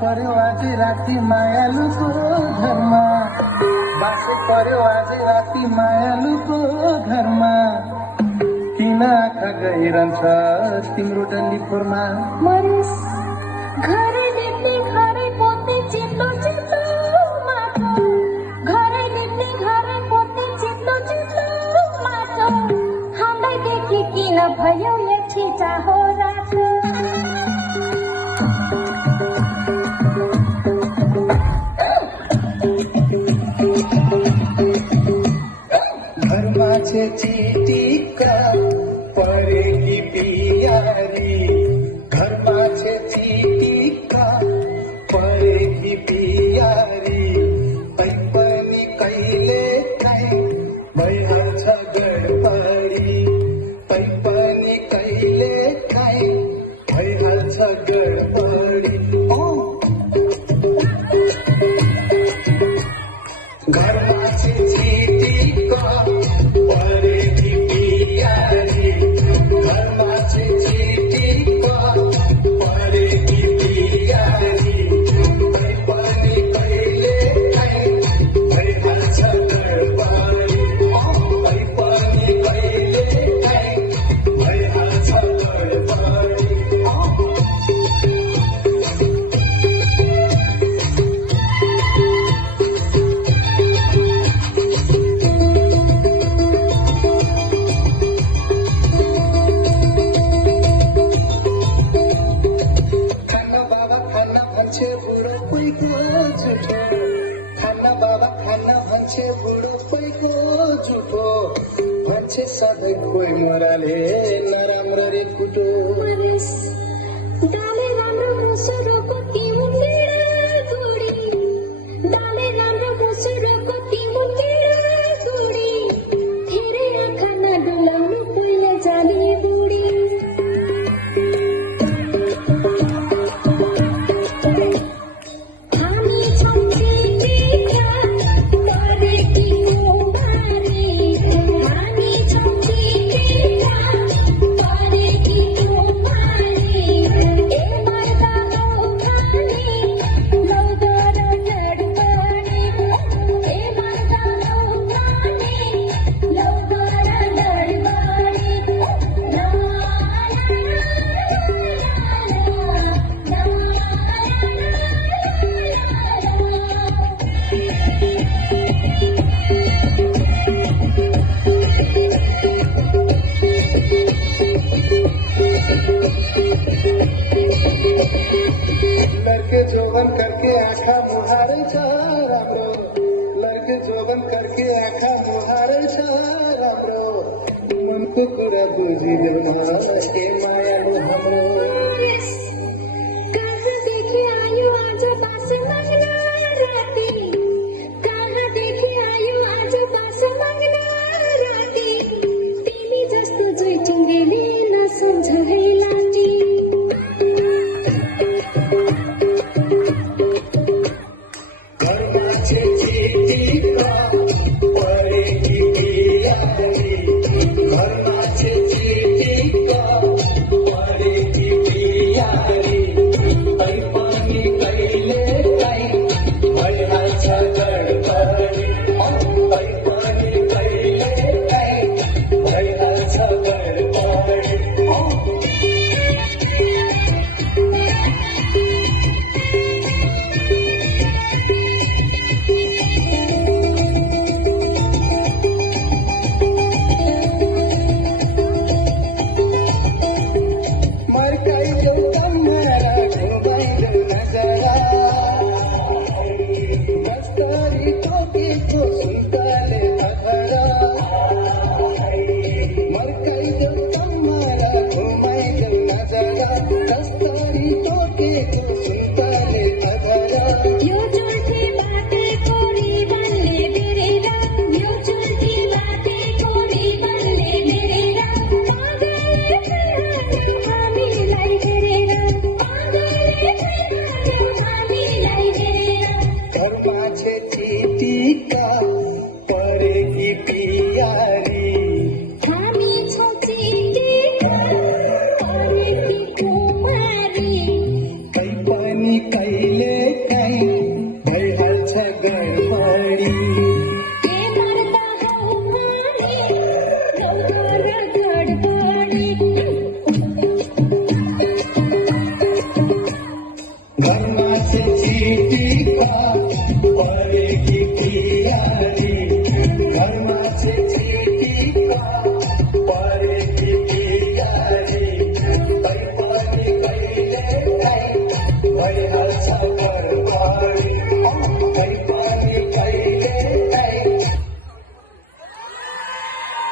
पर्यो आज राति मायालुको घरमा बासे पर्यो आज राति मायालुको घरमा किन आँखा गइरहन्छ तिम्रो डन्डीपुरमा मरिस घरै लिप्ने घरै पोत्ने चित्तो चित्तो माटो घरै लिप्ने घरै पोत्ने चित्तो चित्तो माटो हामीलाई देखि किन भयो एकछिन चाहो राखो घरमा छे चिटिक्का परेकी बियारी घरमा छे चिटिक्का परेकी बियारी पनि कहिले काहीँ भइहाल्छ गडबडी पनि कहिले काहीँ भइहाल्छ गडबडी घरमा छे चिटिक्का परेकी बियारी घरमा छे चिटिक्का परेकी बियारी पनि कहिले काहीँ भइहाल्छ गडबडी पनि कहिले काहीँ भइहाल्छ गडबडी भन्छे बुढो पैको झुठो खाना बाबा खाना भन्छे बुढो पैको झुठो भन्छे सधैँ खोइ मोराले नराम्रो रे कुटो मरिस डाले राम्रो मुसुरोको तिम्रो किरा गुडी डाले राम्रो मुसुरोको तिम्रो किरा गुडी धेरै आँखा नडुलाउनु पहिले जाने बुढी हामी छौँ चिटिक्का परेकी कुमारी हामी छौँ चिटिक्का परेकी कुमारी ए मर्दा लौ खाने लौ गर लडबडी ए मर्दा लौ खाने लौ गर लडबडी ला लड़के जोबन करके आँखा मुहारै छ राम्रो लड़के जोबन करके आँखा मुहारै छ राम्रो मनको कुरा बुझिदेऊ ए मायालु हाम्रो कहाँदेखि आयो आज बास मग्न राति कहाँदेखि आयो आज बास मग्न राति तिमी जस्तो जुइटिँदैले नसम्झ है लाटी घरमा छे चिटिक्का परेकी बियारी घरमा छे चिटिक्का परेकी बियारी पनि कहिले काहीँ भइहाल्छ गडबडी पनि कहिले काहीँ भइहाल्छ गडबडी मर्काइदेऊ कम्मरा घुमाइदेऊ नजरा दस्तरी टोपीको सुन्तले थपरा मर्काइदेऊ कम्मरा घुमाइदेऊ नजरा दस्तरी टोपीको सुन्तले थपरा यो चुल्ठी बाटेको रिबनले बेरेर यो चुल्ठी बाटेको रिबनले बेरेर पागलले भइहाल्यौ हामीलाई हेरेर पागलले भइहाल्यौ हामीलाई हेरेर घरमा छे चिटिक्का परेकी बियारी हामी छौँ चिटिक्का परेकी कुमारी सावळी